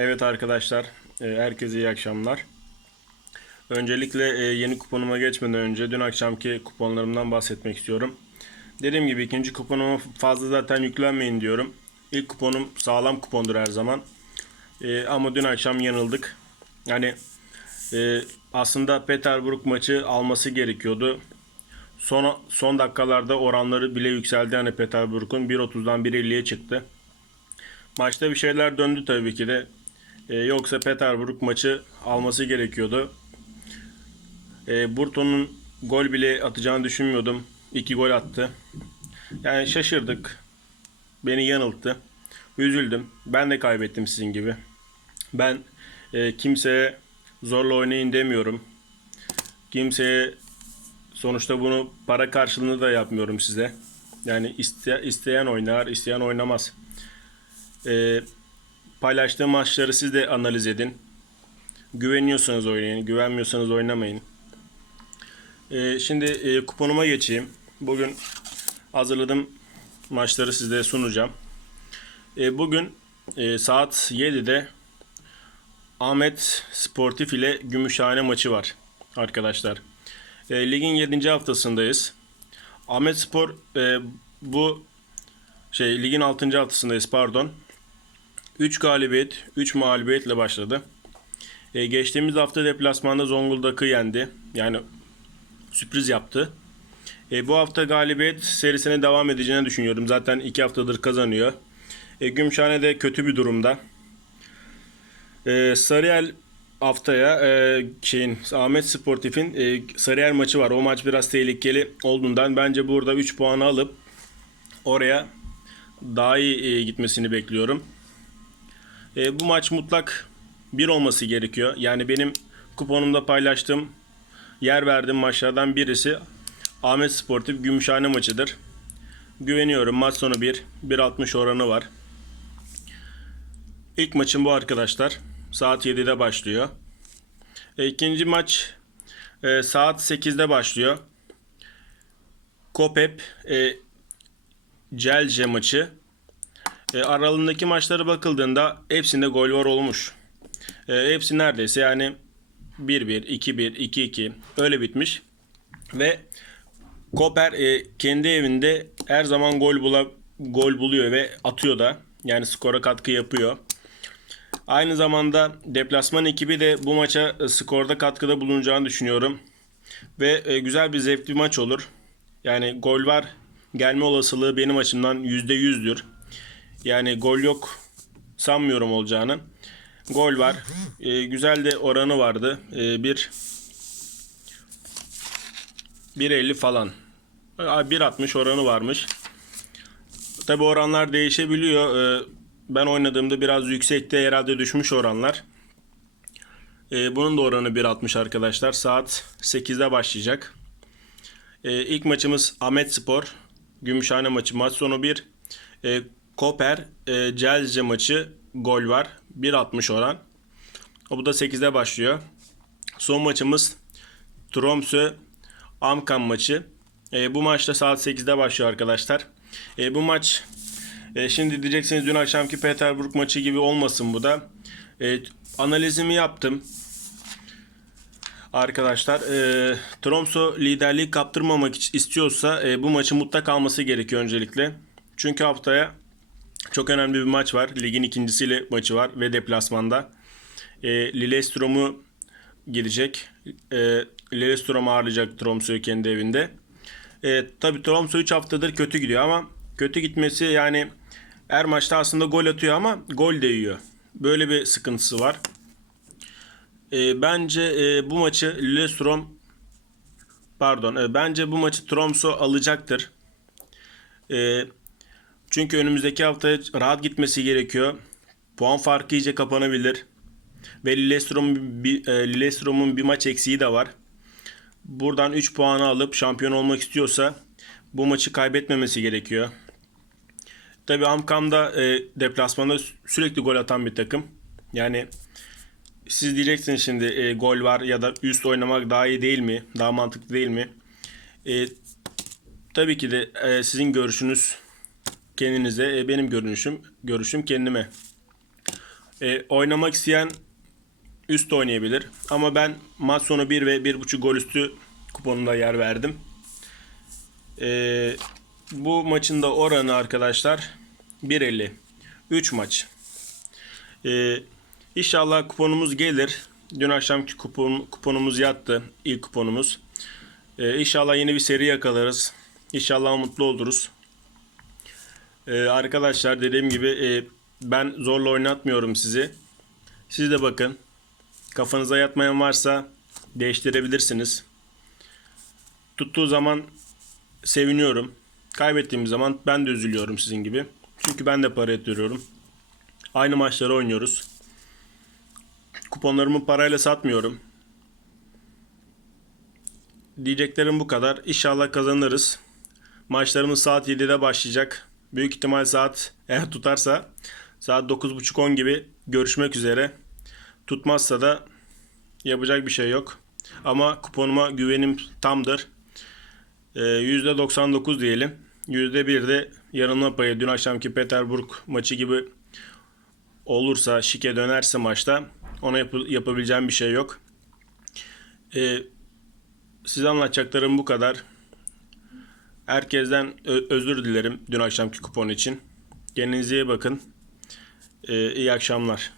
Evet arkadaşlar, e, herkese iyi akşamlar. Öncelikle e, yeni kuponuma geçmeden önce dün akşamki kuponlarımdan bahsetmek istiyorum. Dediğim gibi ikinci kuponuma fazla zaten yüklenmeyin diyorum. İlk kuponum sağlam kupondur her zaman. E, ama dün akşam yanıldık. Yani aslında Peterborough maçı alması gerekiyordu. Son, son dakikalarda oranları bile yükseldi. Yani Peterborough'un 1.30'dan 1.50'ye çıktı. Maçta bir şeyler döndü tabii ki de. Ee, yoksa Peterborough maçı alması gerekiyordu. Ee, Burton'un gol bile atacağını düşünmüyordum. İki gol attı. Yani şaşırdık. Beni yanılttı. Üzüldüm. Ben de kaybettim sizin gibi. Ben e, kimseye zorla oynayın demiyorum. Kimseye sonuçta bunu para karşılığında da yapmıyorum size. Yani iste, isteyen oynar, isteyen oynamaz. Ee, paylaştığım maçları siz de analiz edin. Güveniyorsanız oynayın, güvenmiyorsanız oynamayın. Ee, şimdi e, kuponuma geçeyim. Bugün hazırladığım maçları size sunacağım. Ee, bugün e, saat 7'de Ahmet Sportif ile Gümüşhane maçı var arkadaşlar. E, ligin 7. haftasındayız. Ahmet Spor e, bu şey ligin 6. haftasındayız pardon. 3 galibiyet, 3 mağlubiyetle başladı. E, geçtiğimiz hafta deplasmanda Zonguldak'ı yendi. Yani sürpriz yaptı. E, bu hafta galibiyet serisine devam edeceğini düşünüyorum. Zaten 2 haftadır kazanıyor. E, Gümüşhane de kötü bir durumda. E, Sarıyer haftaya e, şeyin Ahmet Sportif'in e, Sarıyer maçı var. O maç biraz tehlikeli olduğundan bence burada 3 puanı alıp oraya daha iyi e, gitmesini bekliyorum. E, bu maç mutlak bir olması gerekiyor. Yani benim kuponumda paylaştığım yer verdiğim maçlardan birisi Ahmet Sportif Gümüşhane maçıdır. Güveniyorum. Maç sonu 1. 1.60 oranı var. İlk maçım bu arkadaşlar. Saat 7'de başlıyor. E, ikinci maç e, saat 8'de başlıyor. Kopep e, Celce maçı. E, aralığındaki maçlara bakıldığında hepsinde gol var olmuş. E, hepsi neredeyse yani 1-1, 2-1, 2-2 öyle bitmiş. Ve Koper e, kendi evinde her zaman gol bula, gol buluyor ve atıyor da. Yani skora katkı yapıyor. Aynı zamanda deplasman ekibi de bu maça e, skorda katkıda bulunacağını düşünüyorum. Ve e, güzel bir zevkli maç olur. Yani gol var gelme olasılığı benim açımdan %100'dür. Yani gol yok sanmıyorum olacağını. Gol var. E, güzel de oranı vardı. E, bir 1.50 falan. 1.60 oranı varmış. Tabi oranlar değişebiliyor. E, ben oynadığımda biraz yüksekte herhalde düşmüş oranlar. Bunun da oranı 1.60 arkadaşlar. Saat 8'de başlayacak. E, ilk maçımız Ahmet Spor. Gümüşhane maçı. Maç sonu 1. E, Koper e, Celce maçı gol var. 1.60 oran. O bu da 8'de başlıyor. Son maçımız Tromsø Amkan maçı. E, bu maçta saat 8'de başlıyor arkadaşlar. E, bu maç e, şimdi diyeceksiniz dün akşamki Peterborough maçı gibi olmasın bu da. E, analizimi yaptım. Arkadaşlar e, Tromsø liderliği kaptırmamak istiyorsa e, bu maçı mutlak alması gerekiyor öncelikle. Çünkü haftaya çok önemli bir maç var. Ligin ikincisiyle maçı var ve deplasmanda. E, Lillestrøm'u gelecek. E, Lillestrøm ağırlayacak Tromsø'yu kendi evinde. E, Tabi Tromsø 3 haftadır kötü gidiyor ama kötü gitmesi yani her maçta aslında gol atıyor ama gol de yiyor. Böyle bir sıkıntısı var. E, bence e, bu maçı Lillestrøm pardon e, bence bu maçı Tromsø alacaktır. E, çünkü önümüzdeki haftaya rahat gitmesi gerekiyor. Puan farkı iyice kapanabilir. Ve Lillestrøm'un bir, e, Lillestrøm'un bir maç eksiği de var. Buradan 3 puanı alıp şampiyon olmak istiyorsa bu maçı kaybetmemesi gerekiyor. Tabi Amkam'da e, deplasmanda sürekli gol atan bir takım. Yani siz diyeceksiniz şimdi e, gol var ya da üst oynamak daha iyi değil mi? Daha mantıklı değil mi? E, tabii ki de e, sizin görüşünüz kendinize, e, benim görüşüm görüşüm kendime. E, oynamak isteyen üst oynayabilir. Ama ben maç sonu 1 ve 1.5 gol üstü kuponunda yer verdim. E, bu maçın da oranı arkadaşlar 1.50. 3 maç. E, inşallah kuponumuz gelir. Dün akşamki kupon, kuponumuz yattı. İlk kuponumuz. E, inşallah yeni bir seri yakalarız. İnşallah mutlu oluruz. E, arkadaşlar dediğim gibi e, ben zorla oynatmıyorum sizi. Siz de bakın. Kafanıza yatmayan varsa değiştirebilirsiniz. Tuttuğu zaman seviniyorum. Kaybettiğim zaman ben de üzülüyorum sizin gibi. Çünkü ben de para yatırıyorum. Aynı maçları oynuyoruz. Kuponlarımı parayla satmıyorum. Diyeceklerim bu kadar. İnşallah kazanırız. Maçlarımız saat 7'de başlayacak. Büyük ihtimal saat eğer tutarsa saat 9.30-10 gibi görüşmek üzere. Tutmazsa da yapacak bir şey yok. Ama kuponuma güvenim tamdır. Ee, %99 diyelim. %1 de yanılma payı dün akşamki Peterburg maçı gibi olursa şike dönerse maçta ona yap- yapabileceğim bir şey yok. Ee, size anlatacaklarım bu kadar. Herkesten özür dilerim dün akşamki kupon için. Kendinize iyi bakın. Ee, iyi akşamlar.